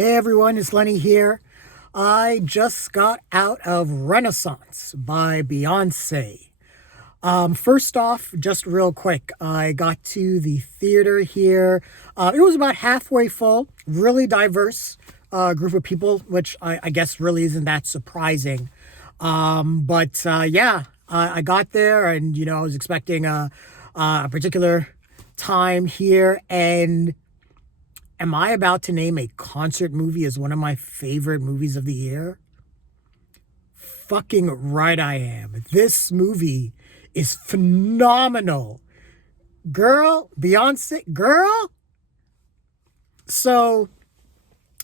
Hey everyone, it's Lenny here. I just got out of Renaissance by Beyonce. First off, just real quick, I got to the theater here. It was about halfway full, really diverse group of people, which I guess really isn't that surprising. But yeah, I got there and, I was expecting a particular time here, and am I about to name a concert movie as one of my favorite movies of the year? Fucking right I am. This movie is phenomenal. Girl, Beyonce, girl. So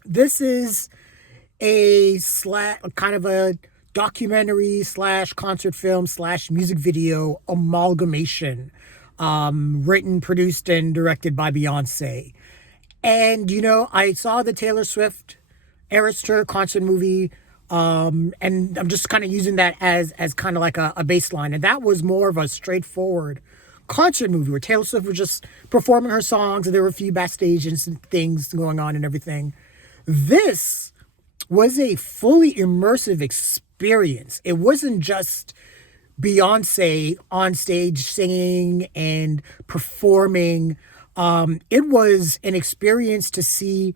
this is kind of a documentary slash concert film slash music video amalgamation, written, produced, and directed by Beyonce. And, I saw the Taylor Swift Eras Tour concert movie, and I'm just kind of using that as kind of like a baseline. And that was more of a straightforward concert movie where Taylor Swift was just performing her songs, and there were a few backstage and some things going on and everything. This was a fully immersive experience. It wasn't just Beyonce on stage singing and performing. It was an experience to see,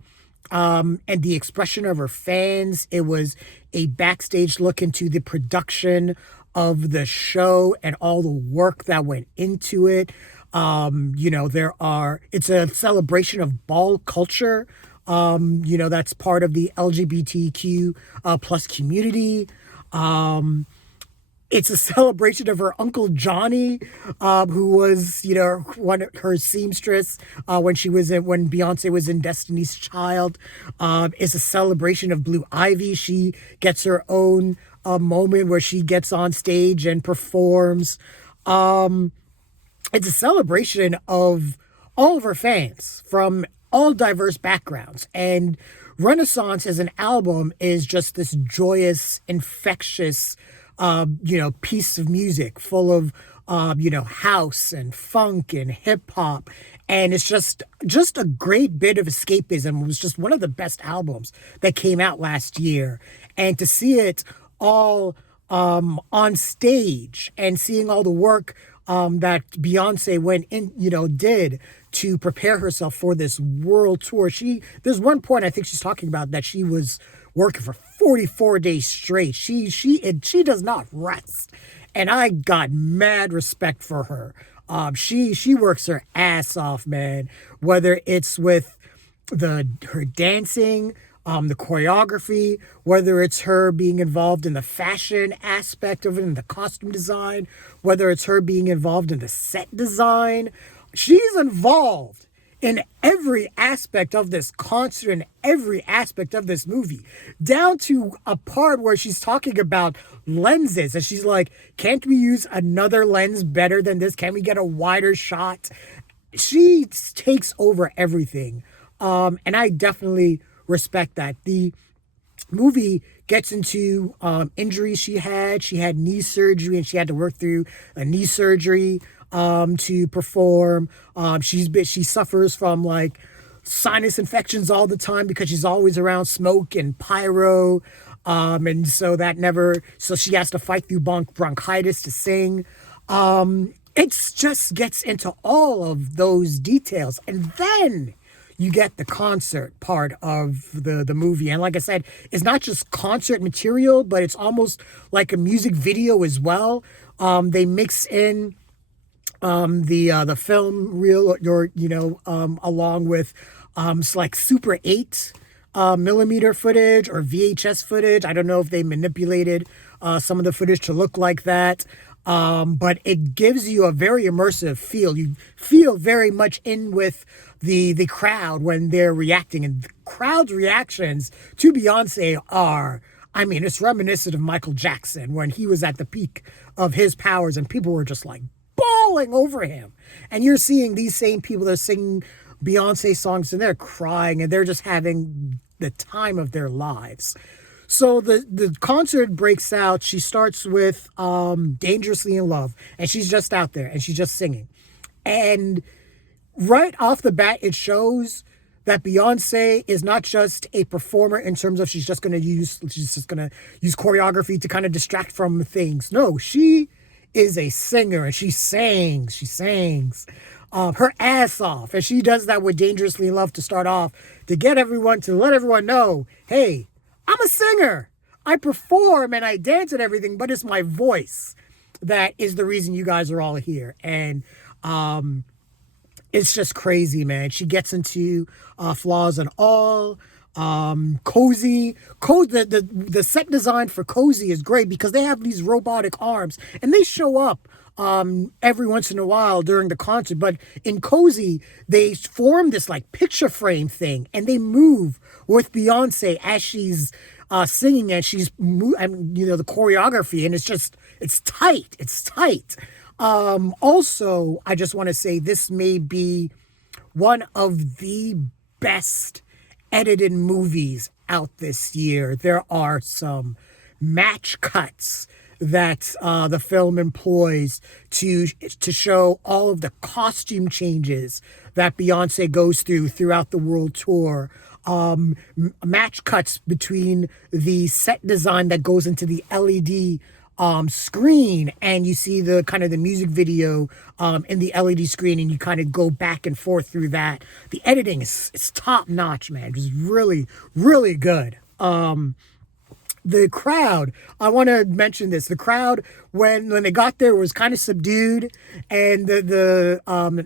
and the expression of her fans. It was a backstage look into the production of the show and all the work that went into it. It's a celebration of ball culture. That's part of the LGBTQ plus community. It's a celebration of her Uncle Johnny, who was, her seamstress when Beyonce was in Destiny's Child. It's a celebration of Blue Ivy. She gets her own moment where she gets on stage and performs. It's a celebration of all of her fans from all diverse backgrounds. And Renaissance as an album is just this joyous, infectious, piece of music full of, house and funk and hip hop. And it's just a great bit of escapism. It was just one of the best albums that came out last year. And to see it all on stage and seeing all the work that Beyonce did to prepare herself for this world tour. There's one point I think she's talking about that she was working for 44 days straight. She does not rest. And I got mad respect for her. She works her ass off, man. Whether it's with her dancing, the choreography, whether it's her being involved in the fashion aspect of it and the costume design, whether it's her being involved in the set design. She's involved in every aspect of this concert and every aspect of this movie, down to a part where she's talking about lenses. And she's like, can't we use another lens better than this? Can we get a wider shot? She takes over everything. And I definitely respect that. The movie gets into injuries she had. She had knee surgery and she had to work through a knee surgery to perform. She suffers from like sinus infections all the time because she's always around smoke and pyro. And so she has to fight through bronchitis to sing. It just gets into all of those details. And then you get the concert part of the movie. And like I said, it's not just concert material, but it's almost like a music video as well. They mix in the film reel, along with like Super 8 millimeter footage or VHS footage. I don't know if they manipulated some of the footage to look like that. But it gives you a very immersive feel. You feel very much in with the crowd when they're reacting, and the crowd's reactions to Beyonce it's reminiscent of Michael Jackson when he was at the peak of his powers and people were just like bawling over him. And you're seeing these same people that are singing Beyonce songs and they're crying and they're just having the time of their lives. So the concert breaks out. She starts with Dangerously in Love, and she's just out there and she's just singing. And right off the bat, it shows that Beyonce is not just a performer in terms of she's just going to use choreography to kind of distract from things. No, she is a singer, and she sings her ass off, and she does that with Dangerously in Love to start off, to let everyone know, hey, I'm a singer. I perform and I dance and everything, but it's my voice that is the reason you guys are all here. And it's just crazy, man. She gets into flaws and all. The set design for Cozy is great because they have these robotic arms and they show up every once in a while during the concert. But in Cozy, they form this like picture frame thing and they move with Beyonce as she's singing and the choreography, and it's tight. It's tight. Also, I just want to say this may be one of the best edited movies out this year. There are some match cuts that the film employs to show all of the costume changes that Beyonce goes throughout the world tour. Match cuts between the set design that goes into the LED screen, and you see the kind of the music video in the LED screen, and you kind of go back and forth through that. The editing is top notch, man. Just really, really good. The crowd, I want to mention this. The crowd, when they got there, was kind of subdued, and the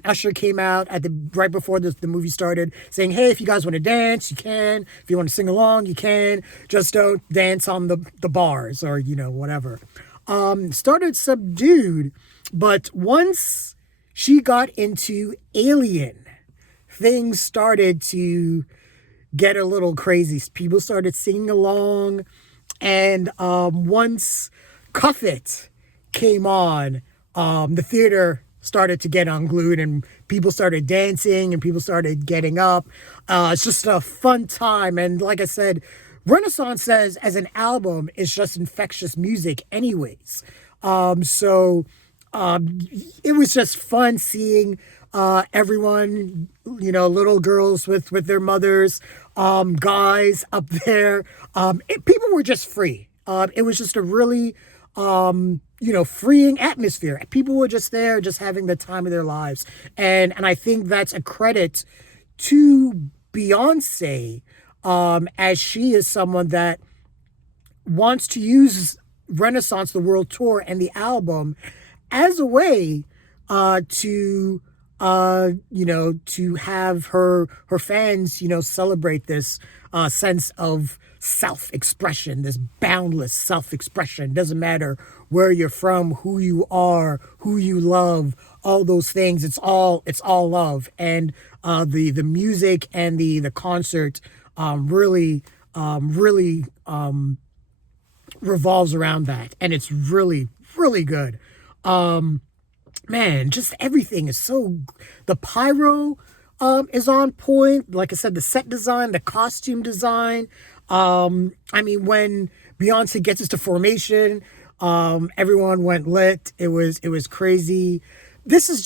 usher came out right before the movie started, saying, "Hey, if you guys want to dance, you can. If you want to sing along, you can. Just don't dance on the bars or whatever." Started subdued, but once she got into Alien, things started to get a little crazy. People started singing along. And once Cuff It came on, the theater started to get unglued and people started dancing and people started getting up. It's just a fun time. And like I said, Renaissance says as an album, it's just infectious music anyways. So it was just fun seeing everyone, little girls with their mothers, guys up there. People were just free. It was just a really, freeing atmosphere. People were just there, just having the time of their lives. And I think that's a credit to Beyonce, as she is someone that wants to use Renaissance, the world tour, and the album as a way to have her fans, celebrate this sense of self-expression, this boundless self-expression. Doesn't matter where you're from, who you are, who you love, all those things. It's all love. And the music and the concert really revolves around that, and it's really, really good. Man, just everything is the pyro is on point. Like I said, the set design, the costume design. When Beyonce gets us to formation, everyone went lit. It was crazy. It was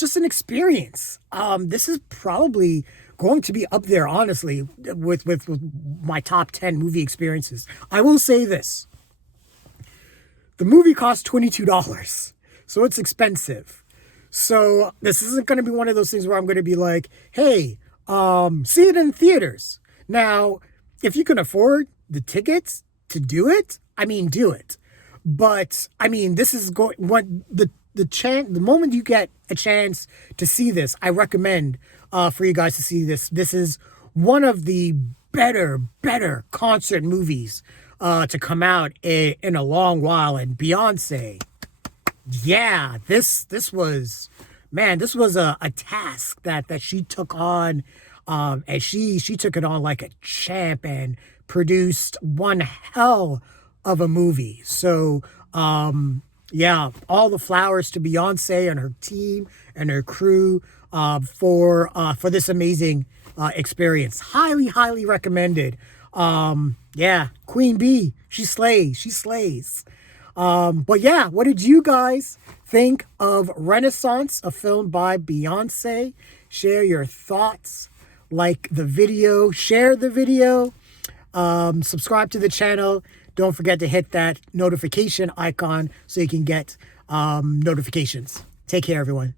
just an experience. This is probably going to be up there, honestly, with my top 10 movie experiences. I will say this. The movie cost $22. So it's expensive. So this isn't going to be one of those things where I'm going to be like, hey, see it in theaters. Now, if you can afford the tickets to do it, do it. But this is the moment you get a chance to see this, I recommend for you guys to see this. This is one of the better concert movies to come out in a long while. And Beyonce, yeah, this was a task that she took on, and she took it on like a champ and produced one hell of a movie. So yeah, all the flowers to Beyonce and her team and her crew for this amazing experience. Highly recommended. Yeah, Queen Bee, she slays. But yeah, what did you guys think of Renaissance, a film by Beyonce? Share your thoughts like the video, share the video, subscribe to the channel. Don't forget to hit that notification icon so you can get notifications. Take care, everyone.